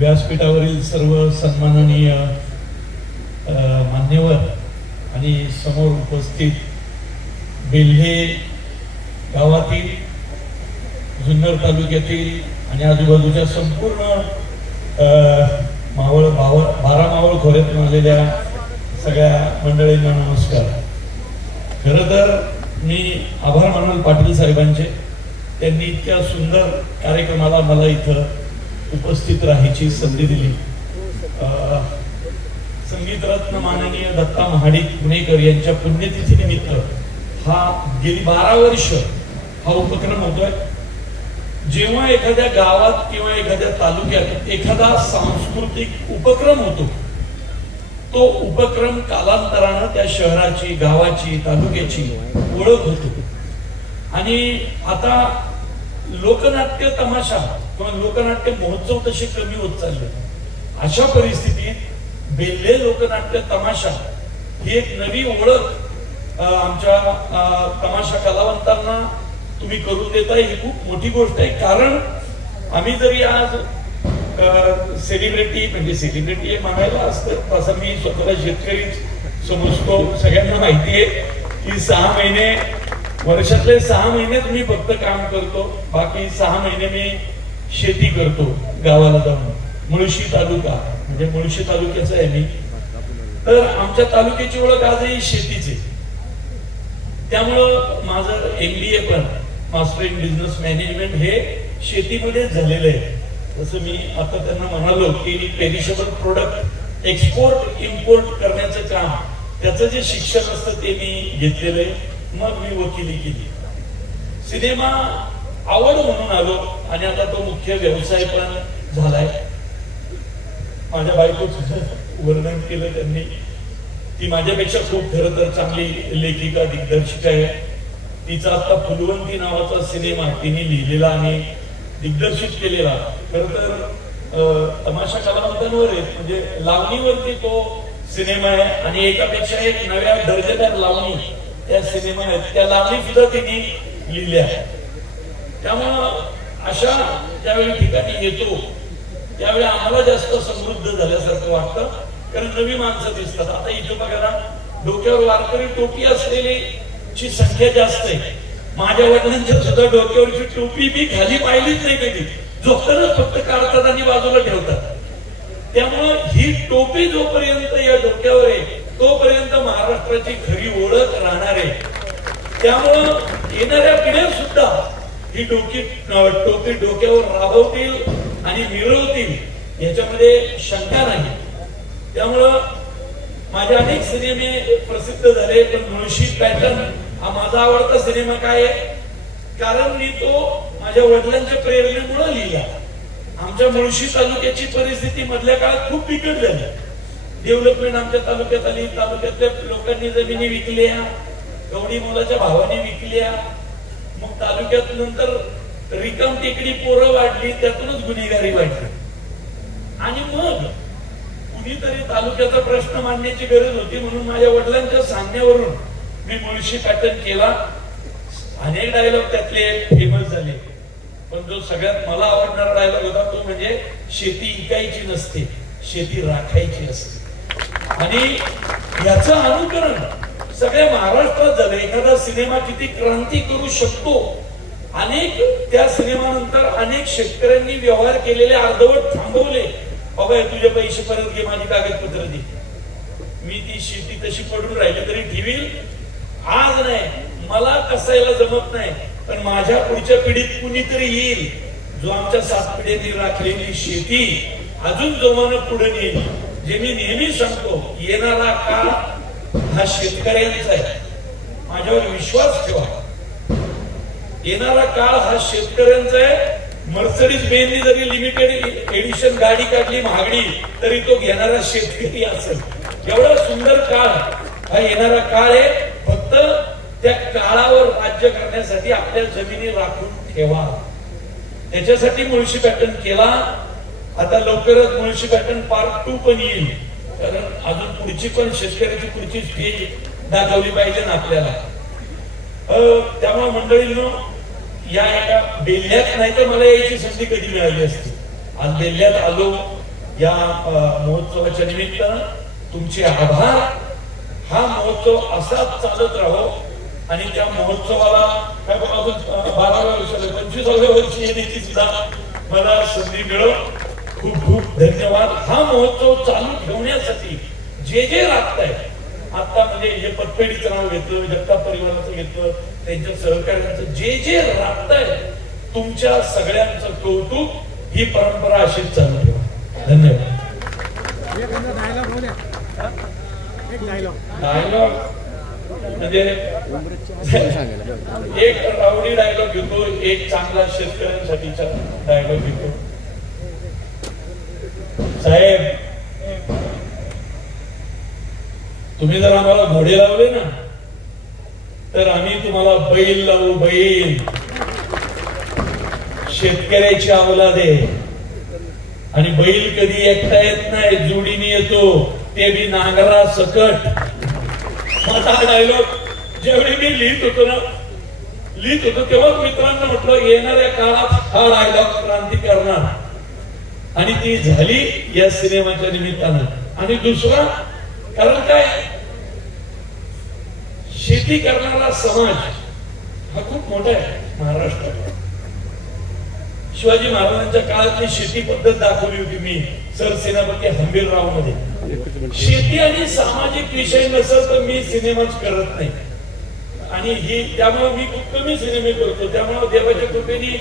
व्यासपीठावरील सर्व सन्माननीय मान्यवर आणि समोर उपस्थित बेल्हे गावातील, जुन्नर तालुक्यातील आणि आजूबाजूच्या संपूर्ण बारा मावळ खोऱ्यातून आलेल्या सगळ्या मंडळींना नमस्कार. खरं तर मी आभार मानल पाटील साहेबांचे. त्यांनी इतक्या सुंदर कार्यक्रमाला मला इथं उपस्थित राहायची संधी दिली. संगीत रत्न माननीय दत्ता महाडिक पुणेकर यांच्या पुण्यतिथी निमित्त हा गेली 12 वर्ष हा उपक्रम होतोय. जेव्हा एखाद्या गावात किंवा एखाद्या तालुक्यात एखादा सांस्कृतिक उपक्रम होतो, तो उपक्रम कालांतरानं त्या शहराची, गावाची, तालुक्याची ओळख होतो. आणि आता लोकनाट्य तमाशा किंवा लोकनाट्य महोत्सव तसे कमी होत चालले. अशा परिस्थितीत बेल्हे लोकनाट्य तमाशा ही एक नवी ओळख आमच्या तमाशा कलावंतांना तुम्ही करून देताय, ही खूप मोठी गोष्ट आहे. कारण आम्ही जरी आज सेलिब्रिटी म्हणजे सेलिब्रिटी म्हणायला असतं, तसं मी स्वतःला शेतकरी समजतो. सगळ्यांना माहिती आहे की 6 महिने वर्षातले 6 महिनेच मी फक्त काम करतो, बाकी 6 महिने मी शेती करतो गावाला जाऊन. मुळशी तालुका म्हणजे मुळशी तालुक्याचा आहे मी. तर आमच्या तालुक्याची ओळख आजही शेतीची. त्यामुळं माझं MBA पण मास्टर इन बिझनेस मॅनेजमेंट हे शेतीमध्ये झालेलं आहे. जसं मी आता त्यांना म्हणालो की पेरिशेबल प्रोडक्ट एक्सपोर्ट इम्पोर्ट करण्याचं काम, त्याचं जे शिक्षण असतं ते मी घेतलेलं आहे. मग मी वकिली केली. सिनेमा आवड म्हणून आलो आणि आता तो मुख्य व्यवसाय पण झालाय. माझ्या बायकोचं वर्णन केलं त्यांनी. ती माझ्यापेक्षा खूप खरं तर चांगली लेखिका, दिग्दर्शिका आहे. तिचा आता फुलवंती नावाचा सिनेमा तिने लिहिलेला आणि दिग्दर्शित केलेला. खरं तर तमाशा कलावंतांवर आहे, म्हणजे लावणीवरती तो सिनेमा आहे. आणि एकापेक्षा एक नव्या दर्जेदार लावणी त्या सिनेमा आहेत. त्या लावणी सुद्धा तिने लिहिल्या. त्यामुळं अशा ज्यावेळी ठिकाणी येतो त्यावेळी आम्हाला जास्त समृद्ध झाल्यासारखं वाटतं, कारण नवी माणसं दिसतात. आता इथं बघा, डोक्यावर वारकरी टोपी असलेली संख्या जास्त आहे. माझ्या वडिलांच्या सुद्धा डोक्यावरची टोपी मी खाली पाहिलीच नाही कधी. झोपतानाच फक्त काढतात आणि बाजूला ठेवतात. त्यामुळं ही टोपी जोपर्यंत या डोक्यावर आहे तोपर्यंत महाराष्ट्राची खरी ओळख राहणार आहे. त्यामुळं येणाऱ्या पिढ्या सुद्धा ही टोपी डोक्यावर राबवतील आणि मिरवतील याच्यामध्ये शंका नाही. त्यामुळं माझे अनेक सिनेमे प्रसिद्ध झाले, पण मुळशी पॅटर्न हा माझा आवडता सिनेमा काय आहे, कारण मी तो माझ्या वडिलांच्या प्रेरणेमुळे लिहिला. आमच्या मुळशी तालुक्याची परिस्थिती मधल्या काळात खूप बिकट झाली. डेव्हलपमेंट आमच्या तालुक्यात आली. तालुक्यातल्या लोकांनी जमिनी विकल्या, गवडी मुलाच्या भावाने विकल्या. मग तालुक्यात नंतर रिकाम टेकडी पोरं वाढली, त्यातूनच गुन्हेगारी वाढली. आणि मग कुणीतरी तालुक्याचा प्रश्न मांडण्याची गरज होती, म्हणून माझ्या वडिलांच्या सांगण्यावरून मी मुळशी पॅटर्न केला. अनेक डायलॉग त्यातले फेमस झाले, पण जो सगळ्यात मला आवडणारा डायलॉग होता तो म्हणजे शेती इकायची नसते, शेती राखायची असते. आणि याचं अनुकरण सगळ्या महाराष्ट्रात झालं. एखादा सिनेमा किती क्रांती करू शकतो. अनेक त्या सिनेमानंतर अनेक शेतकऱ्यांनी व्यवहार केलेले अर्धवट थांबवले. बाबा तुझे पैसे परत घे, माझी कागदपत्र दे, मी ती शेती तशी पडून राहिली तरी ठेवील. आज नाही, मला कसायला जमत नाही, पण माझ्या पुढच्या पिढीत कुणीतरी येईल जो आमच्या 7 पिढ्यांनी राखलेली शेती अजून जोमानं पुढे नेईल. जे मी नेहमी सांगतो, येणारा काळ हा शेतकऱ्यांचा आहे. माझ्यावर विश्वास ठेवा. येणारा काळ हा शेतकऱ्यांचा आहे. मर्सिडीज बेंझनी जरी लिमिटेड एडिशन गाडी काढली महागडी, तरी तो घेणारा शेतकरी असेल. एवढा सुंदर काळ हा येणारा काळ आहे. फक्त त्या काळावर राज्य करण्यासाठी आपल्या जमिनी राखून ठेवा. त्याच्यासाठी मुळशी पॅटर्न केला. आता लवकरच मुळशी पॅटर्न पार्ट 2 पण येईल, कारण अजून पुढची पण शेतकऱ्याची पुढची स्टेज दाखवली पाहिजे ना आपल्याला. त्यामुळे मंडळींनो, या एका बेल्ह्यात नाही तर मला यायची संधी कधी मिळाली असती. आज बेल्ह्यात आलो, या महोत्सवाच्या निमित्तानं तुमचे आभार. हा महोत्सव असाच चालत राहो आणि त्या महोत्सवाला काय अजून 12व्या वर्षाला 25व्या वर्षी येण्याची सुद्धा मला संधी मिळो. खूप खूप धन्यवाद. हा महोत्सव चालू ठेवण्यासाठी जे जे राबताय, आता म्हणजे हे पतपेढीचं नाव घेतलं, जगताप परिवाराचं घेतलं, त्यांच्या सहकार्याचं जे जे राबताय, तुमच्या सगळ्यांचं कौतुक. ही परंपरा अशीच चालू ठेवा. धन्यवाद. डायलॉग म्हणजे एक रावडी डायलॉग घेतो, एक चांगला शेतकऱ्यांसाठीचा डायलॉग घेतो. साहेब, तुम्ही जर आम्हाला घोडे लावले ना, तर आम्ही तुम्हाला बैल लावू. बैल शेतकऱ्याची अवलाद आहे आणि बैल कधी एकटा येत नाही, जोडीने येतो, ते बी नांगरा सकट. माझा डायलॉग ज्यावेळी मी लिहित होतो तेव्हा मित्रांना म्हटलं येणाऱ्या काळात हा डायलॉग क्रांती करणार, आणि ती झाली या सिनेमाच्या निमित्तानं. आणि दुसरा कारण काय, शेती करणारा समाज हा खूप मोठा आहे महाराष्ट्रात. शिवाजी महाराजांच्या काळातली शेती पद्धत दाखवली होती मी सरसेनापती हंबीरराव मध्ये. शेती आणि सामाजिक विषय नसेल तर मी सिनेमाच करत नाही, आणि ही त्यामुळे मी खूप कमी सिनेमे करतो. त्यामुळे देवाच्या कृपेने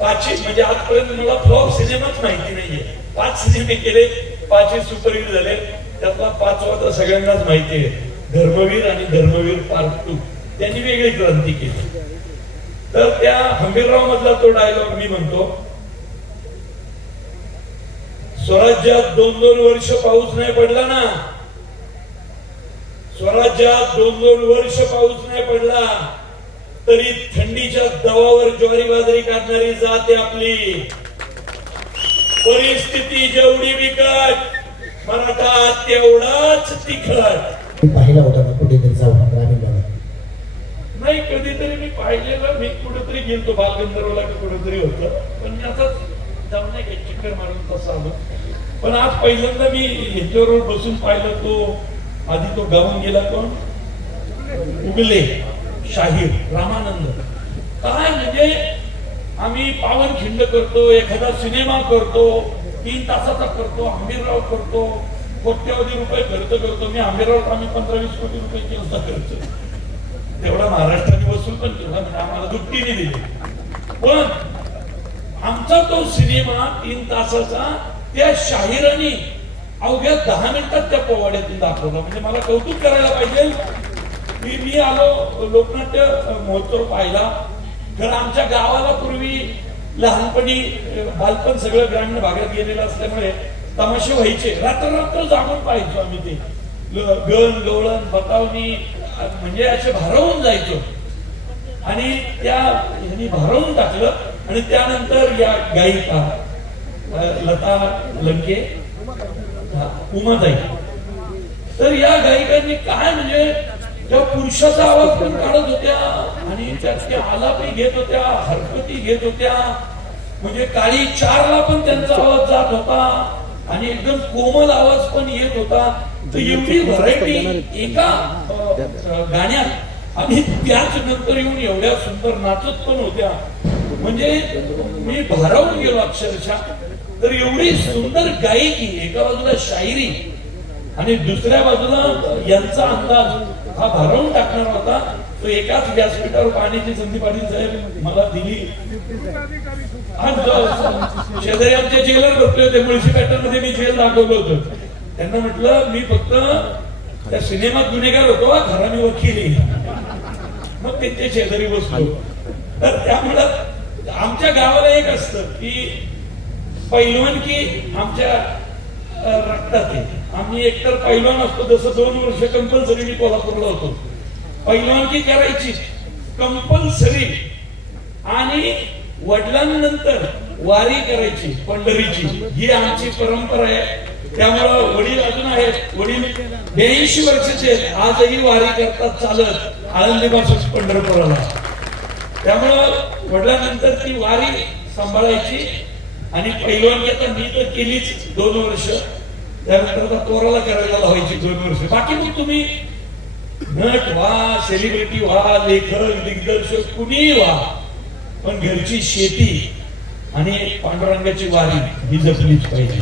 5 म्हणजे आजपर्यंत मला फ्लॉप सिनेमाच माहिती नाहीये. 5 सिनेमे केले, 5 सुपरहिट झाले. त्यातला 5वा तर सगळ्यांनाच माहिती आहे, धर्मवीर आणि धर्मवीर पार्ट 2. त्यांनी वेगळी क्रांती केली. तर त्या हंबीरराव मधला तो डायलॉग मी म्हणतो, स्वराज्यात 2-2 वर्ष पाऊस नाही पडला ना, स्वराज्यात 2-2 वर्ष पाऊस नाही पडला तरी थंडीच्या दवावर ज्वारी बाजरी काढणारी जाते आपली. परिस्थिती जेवढी बिकट, मराठा तेवढाच तिखट. पाहिला होता ना कुठेतरी जाऊन ग्रामीण भागात? नाही, कधीतरी मी पाहिलेलं. मी कुठेतरी गेलतो बालगंधर्वला की कुठेतरी होतं, पण मी आता जाऊन नाही काही चक्कर मारून तसं आलो. पण आज पहिल्यांदा मी ह्याच्यावर बसून पाहिलं. तो आधी तो गाऊन गेला, कोण उगले शाहीर रामानंद. काय म्हणजे आम्ही पावनखिंड करतो, एखादा सिनेमा करतो, 3 तासाचा करतो, हंबीरराव करतो, कोट्यवधी रुपये खर्च करतो. मी हंबीरराव आम्ही 15-20 कोटी रुपये केला खर्च, तेवढा महाराष्ट्राने वसूल पण केला, म्हणजे आम्हाला दुपटीने दिली. पण आमचा तो सिनेमा 3 तासाचा त्या शाहिरांनी अवघ्या 10 मिनिटात त्या पोवाड्यातून दाखवला. म्हणजे मला कौतुक करायला पाहिजे. मी आलो लोकनाट्य महोत्सव पाहिला. तर आमच्या गावाला पूर्वी लहानपणी बालपण सगळं ग्रामीण भागात गेलेलं असल्यामुळे तमाशे व्हायचे. रात्र जागून पाहायचो आम्ही ते. गण गवळण बतावणी म्हणजे असे भारावून जायचो. आणि त्या ह्यांनी भारावून टाकलं. आणि त्यानंतर या गायिका लता लंके, उमाताई, तर या गायिकांनी काय म्हणजे त्या पुरुषाचा आवाज पण काढत होत्या आणि त्या आलापी घेत होत्या, हरकती घेत होत्या. म्हणजे काळी 4ला पण त्यांचा आवाज जात होता आणि एकदम कोमल आवाज पण येत होता. तर एवढी व्हरायटी एका गाण्यात, आणि त्याच नंतर येऊन एवढ्या सुंदर नाचत पण होत्या. म्हणजे मी भारावून गेलो अक्षरशः. तर एवढी सुंदर गायकी, एका बाजूला शायरी आणि दुसऱ्या बाजूला यांचा अंदाज हा भारावून टाकणार होता. तो एकाच व्यासपीठावर पाहण्याची संधी पाटील साहेब मला दिली. शेजारी आमचे जेलर बसले होते, मुळशी पॅटर्न मध्ये मी जेल दाखवलं होतं. त्यांना म्हटलं मी फक्त त्या सिनेमात गुन्हेगार होतो, खरा मी वकील आहे. मग त्यांच्या शेजारी बसलो. तर त्यामुळं आमच्या गावाला एक असतं की पैलवानकी आमच्या रक्तात आहे. आम्ही एकतर पैलवान असतो. जसं 2 वर्ष कंपल्सरी मी कोल्हापूरला होतो. पैलवानकी करायची कंपल्सरी, आणि वडिलांनंतर वारी करायची पंढरीची, ही आमची परंपरा आहे. त्यामुळं वडील अजून आहेत, वडील 82 वर्षाचे आहेत, आजही वारी करतात चालत आळंदीपासून पंढरपुराला. त्यामुळं वडिलांनंतर ती वारी सांभाळायची. आणि पैलवानगी आता मी तर केलीच 2 वर्ष, त्यानंतर आता पोराला करायला लावायची 2 वर्ष. बाकी मग तुम्ही नट व्हा, सेलिब्रिटी व्हा, लेखक दिग्दर्शक कुणीही व्हा, पण घरची शेती आणि पांडुरंगाची वारी ही जपलीच पाहिजे.